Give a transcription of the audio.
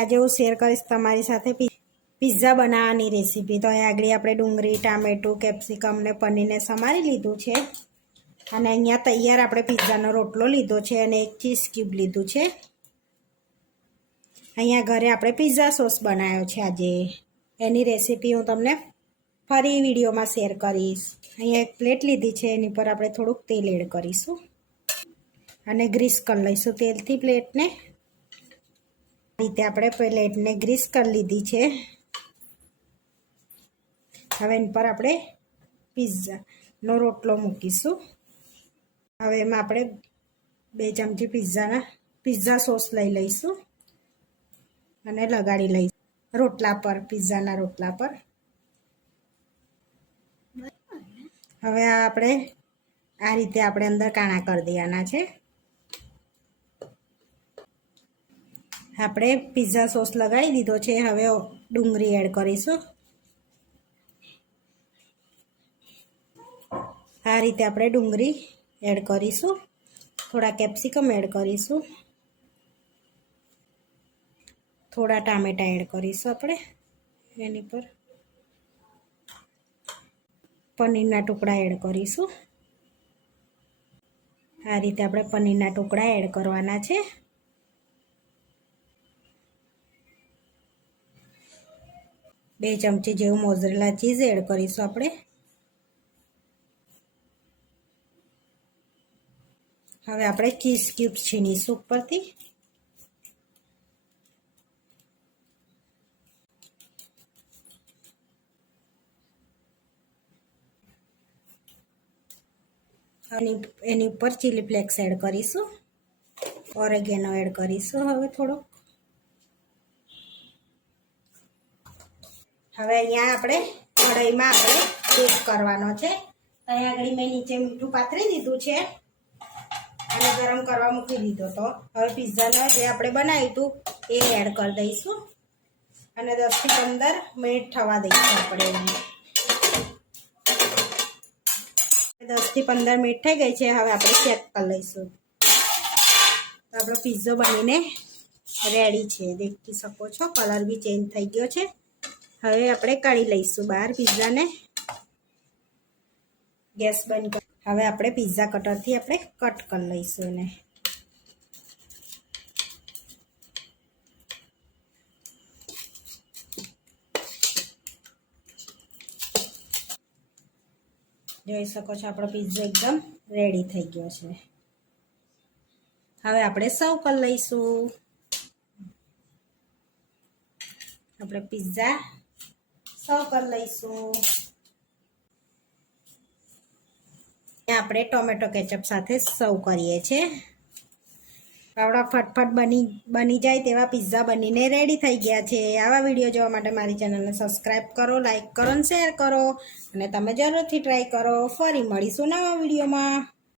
આજે હું શેર કરીશ તમારી સાથે પિઝા બનાવવાની રેસીપી। તો અહીંયા આગળ આપણે ડુંગળી, ટામેટું, કેપ્સિકમ ને પનીરને સમારી લીધું છે અને અહીંયા તૈયાર આપણે પિઝાનો રોટલો લીધો છે અને એક ચીઝ ક્યુબ લીધું છે। અહીંયા ઘરે આપણે પિઝા સોસ બનાવ્યો છે આજે, એની રેસીપી હું તમને ફરી વિડીયોમાં શેર કરીશ। અહીંયા એક પ્લેટ લીધી છે, એની પર આપણે થોડુંક તેલ એડ કરીશું અને ગ્રીસ કરી લઈશું તેલથી પ્લેટને। રીતે આપણે પ્લેટને ગ્રીસ કરી લીધી છે। હવે એની પર આપણે પિઝાનો રોટલો મૂકીશું। હવે એમાં આપણે 2 ચમચી પિઝા સોસ લઈ લઈશું અને લગાડી લઈશું રોટલા પર, પિઝાના રોટલા પર। હવે આ રીતે આપણે અંદર કાણા કરી દેવાના છે। આપણે પિઝા સોસ લગાડી દીધો છે। હવે ડુંગળી એડ કરીશું। આ રીતે આપણે ડુંગળી એડ કરીશું, થોડા કેપ્સિકમ એડ કરીશું, થોડા ટામેટા એડ કરીશું આપણે એની પર, પનીરના ટુકડા એડ કરીશું। આ રીતે આપણે પનીરના ટુકડા એડ કરવાના છે। બે ચમચી જેવું મોઝરેલા ચીઝ એડ કરીશું આપણે। હવે આપણે ચીઝ ક્યુબ્સ છીણીશું ઉપરથી। એની ઉપર ચીલી ફ્લેક્સ એડ કરીશું, ઓરેગેનો એડ કરીશું હવે થોડો। હવે અહીંયા આપણે કઢાઈમાં આપણે બેક કરવાનો છે। અહીંયા આગળ મેં નીચે મીઠું પાથરી દીધું છે અને ગરમ કરવા મૂકી દીધો તો હવે પિઝાનો જે આપણે બનાવ્યું હતું એ એડ કરી દઈશું અને 10 થી 15 મિનિટ થવા દઈશું આપણે એને। 10 થી 15 મિનિટ થઈ ગઈ છે। હવે આપણે ચેક કરી લઈશું તો આપણો પિઝ્ઝો બનીને રેડી છે, દેખી શકો છો, કલર બી ચેન્જ થઈ ગયો છે। હવે આપણે કાઢી લઈશું બહાર પિઝાને, ગેસ બંધ કરી। હવે આપણે પિઝા કટરથી આપણે કટ કરી લઈશું એને। જોઈ શકો છો આપણો પિઝા એકદમ રેડી થઈ ગયો છે। હવે આપણે સર્વ કરી લઈશું। આપણે પિઝા સર્વ કરી લઈશું। આપણે ટોમેટો કેચઅપ સાથે સર્વ કરીએ છીએ। આપણા ફટફટ બની જાય તેવા પિઝા બનીને રેડી થઈ ગયા છે। આવા વિડીયો જોવા માટે મારી ચેનલને સબસ્ક્રાઈબ કરો, લાઈક કરો અને શેર કરો અને તમે જરૂરથી ટ્રાય કરો। ફરી મળીશું નવા વિડીયોમાં।